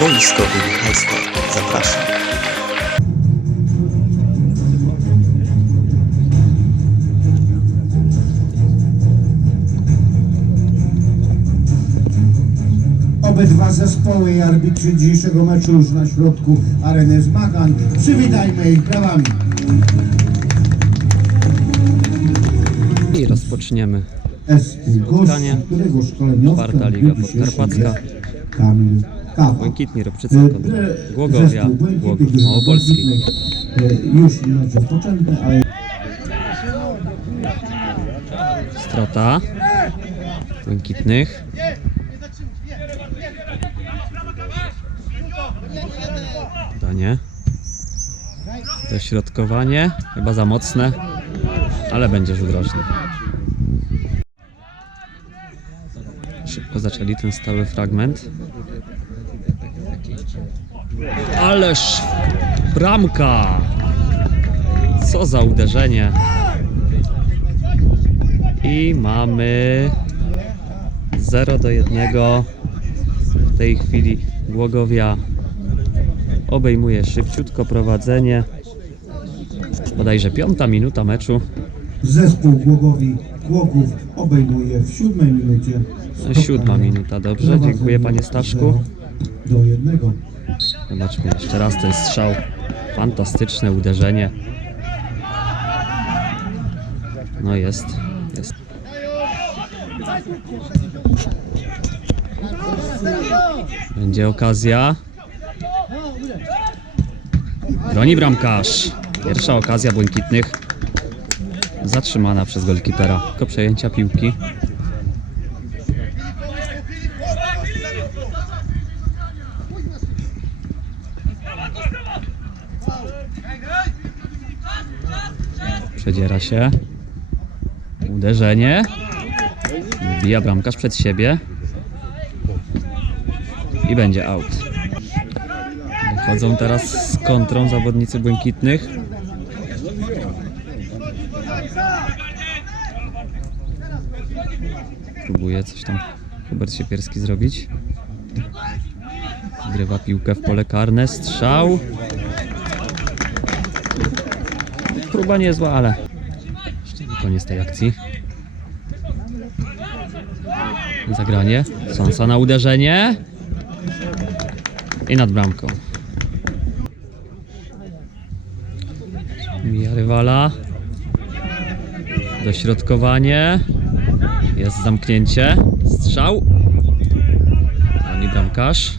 Boiskowy Michajstwo. Zapraszam. Obydwa zespoły i arbitrzy dzisiejszego meczu już na środku areny zmagań. Przywitajmy ich brawami. I rozpoczniemy. Spotkanie. Czwarta Liga Podkarpacka. Kamil Kawa. Błękitni Robczyca kontra Głogowia, Głogów Małopolski. E, Już mecz rozpoczęty, ale Strata Błękitnych. Danie. Dośrodkowanie. Chyba za mocne, ale będzie rzut roczny. Szybko zaczęli ten stały fragment. Ależ bramka! Co za uderzenie! I mamy 0 do 1. W tej chwili Głogowia obejmuje szybciutko prowadzenie. Bodajże piąta minuta meczu. zespół Głogowi Głogów obejmuje w siódmej minucie. No, siódma minuta, dobrze. Dziękuję panie Staszku. Do jednego. Zobaczmy jeszcze raz ten strzał. Fantastyczne uderzenie. No jest, jest. Będzie okazja. Broni bramkarz. Pierwsza okazja błękitnych. Zatrzymana przez golkipera. Tylko przejęcia piłki. Przedziera się. Uderzenie. Wbija bramkarz przed siebie. I będzie out. Wychodzą teraz z kontrą zawodnicy błękitnych. Próbuje coś tam Hubert Siepierski zrobić. Zgrywa piłkę w pole karne. Strzał. Próba niezła, ale jeszcze nie koniec tej akcji. Zagranie. Sansa na uderzenie. I nad bramką. Mija rywala. Dośrodkowanie. Jest zamknięcie. Strzał. Broni bramkarz.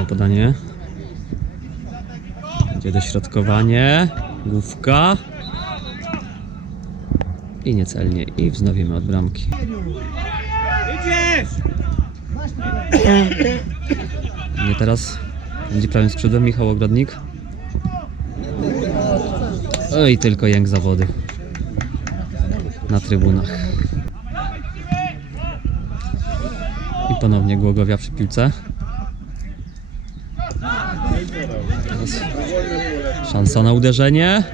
Ładne podanie. Będzie dośrodkowanie. Główka. I niecelnie. I wznowimy od bramki. Nie teraz będzie prawym skrzydłem Michał Ogrodnik. Oj, tylko jęk zawody. Na trybunach. I ponownie Głogowia przy piłce. Teraz szansa na uderzenie.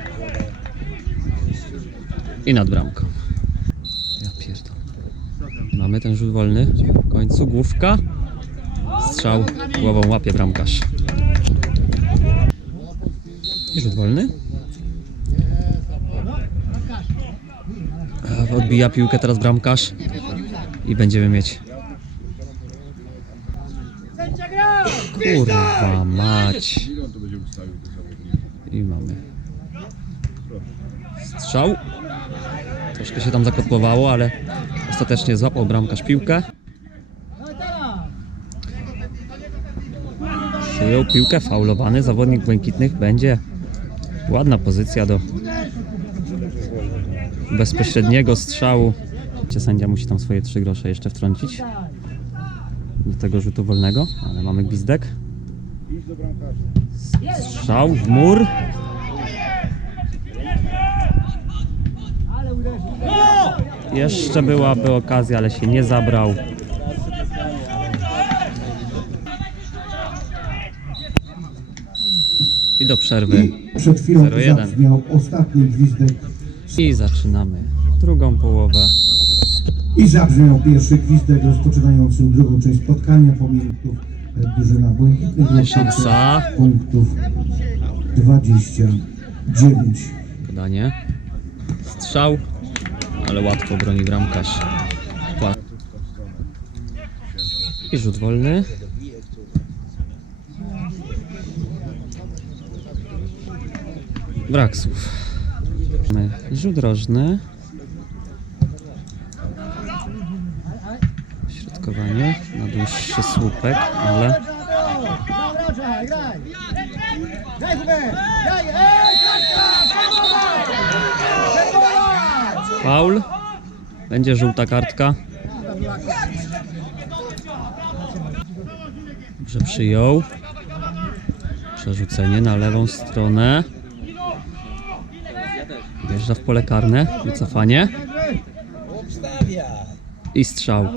I nad bramką. Ja pierdolę. Mamy ten rzut wolny. W końcu główka. Strzał głową łapie bramkarz. I rzut wolny. Odbija piłkę teraz bramkarz. I będziemy mieć. Kurwa mać. I mamy. Strzał. Troszkę się tam zakotłowało, ale ostatecznie złapał bramkarz piłkę. Przyjął piłkę, faulowany zawodnik błękitnych. Będzie ładna pozycja do bezpośredniego strzału. Sędzia musi tam swoje trzy grosze jeszcze wtrącić do tego rzutu wolnego, ale mamy gwizdek. Strzał w mur. Jeszcze byłaby okazja, ale się nie zabrał. I do przerwy. I przed chwilą 0-1. zabrzmiał ostatni gwizdek I zaczynamy drugą połowę. I zabrzmiał pierwszy gwizdek rozpoczynający drugą część spotkania pomiędzy drużyna błękitnych Lotniczych Szansa. punktów 29. Podanie. Strzał, ale łatwo broni bramkarz. I rzut wolny. Brak słów. Rzut rożny. Na dłuższy słupek, ale faul. Będzie żółta kartka. Dobrze przyjął. Przerzucenie na lewą stronę. Wjeżdża w pole karne. Wycofanie. I strzał.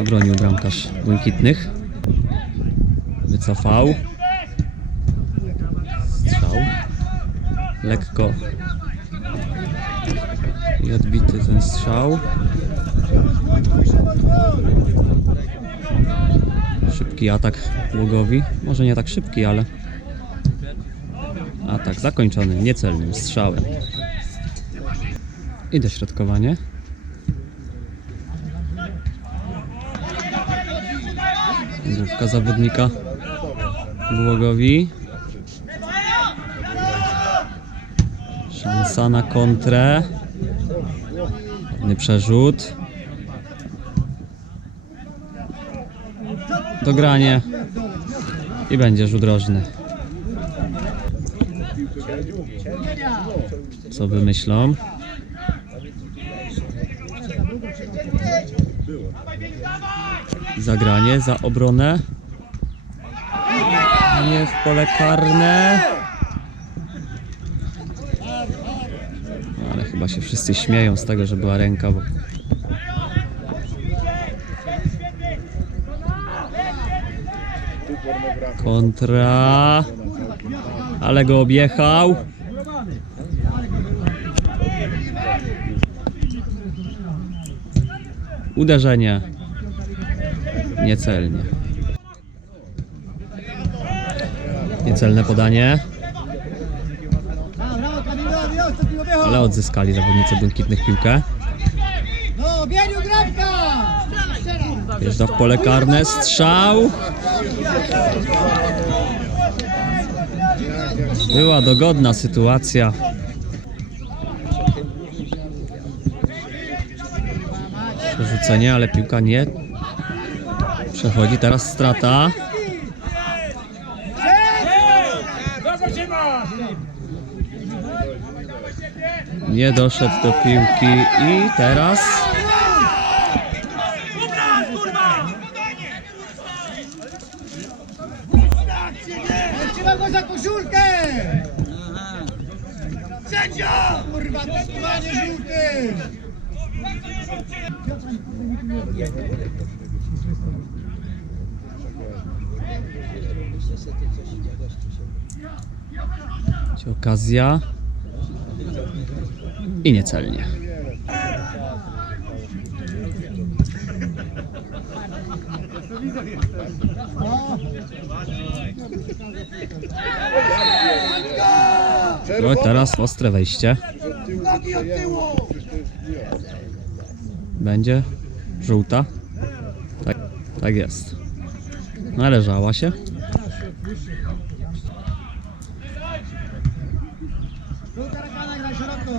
Obronił bramkarz błękitnych. Wycofał. Strzał. Lekko i odbity ten strzał. Szybki atak Łogowi. Może nie tak szybki, ale atak zakończony niecelnym strzałem. I dośrodkowanie. Główka zawodnika Głogowi. Szansa na kontrę. Ładny przerzut. Dogranie. I będzie rzut rożny. Co wymyślą? Zagranie za obronę. Nie w pole karne. No, ale chyba się wszyscy śmieją z tego, że była ręka, bo... Kontra... Ale go objechał. Uderzenie. Niecelnie. Niecelne podanie. Ale odzyskali zawodnicy błękitnych piłkę. Wjeżdża w pole karne, strzał. Była dogodna sytuacja. Przerzucenie, ale piłka nie przechodzi. Teraz strata. Nie doszedł do piłki i teraz! Kurwa, testowanie żółty! Okazja. I niecelnie. No i teraz ostre wejście. Nogi od tyłu! Będzie żółta. Tak, tak jest. Należała się. Żółta szeroko!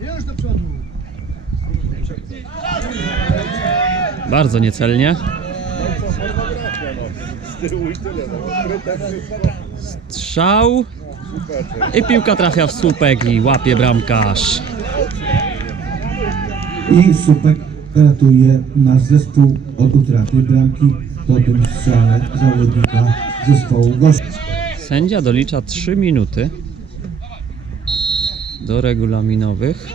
Już do przodu! Bardzo niecelnie. Strzał. I piłka trafia w słupek i łapie bramkarz. I Supek ratuje nasz zespół od utraty bramki po tym strzale zawodnika zespołu gości. Sędzia dolicza 3 minuty do regulaminowych.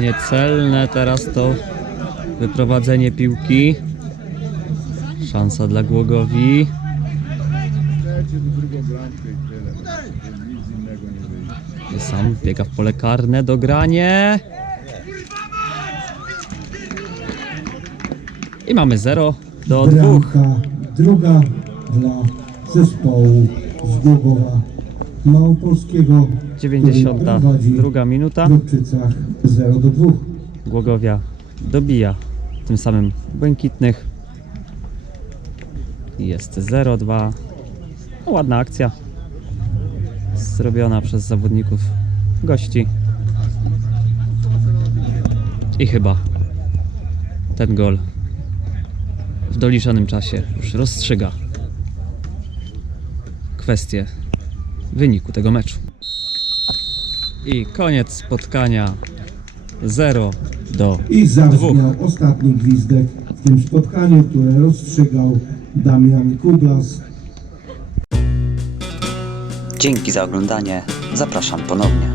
Niecelne teraz to Wyprowadzenie piłki. Szansa dla Głogowi. Sam biega w pole karne, dogranie. I mamy 0 do 2. Bramka druga dla zespołu z Głogowa Małopolskiego. który 92 prowadzi druga minuta. W Ropczycach 0 do 2. Głogowia dobija tym samym błękitnych. Jest 0-2. No, ładna akcja. Zrobiona przez zawodników gości. I chyba ten gol w doliczonym czasie już rozstrzyga kwestię wyniku tego meczu. I koniec spotkania 0 do I zabrzmiał Dwóch. ostatni gwizdek w tym spotkaniu, które rozstrzygał Damian Kublas. Dzięki za oglądanie. Zapraszam ponownie.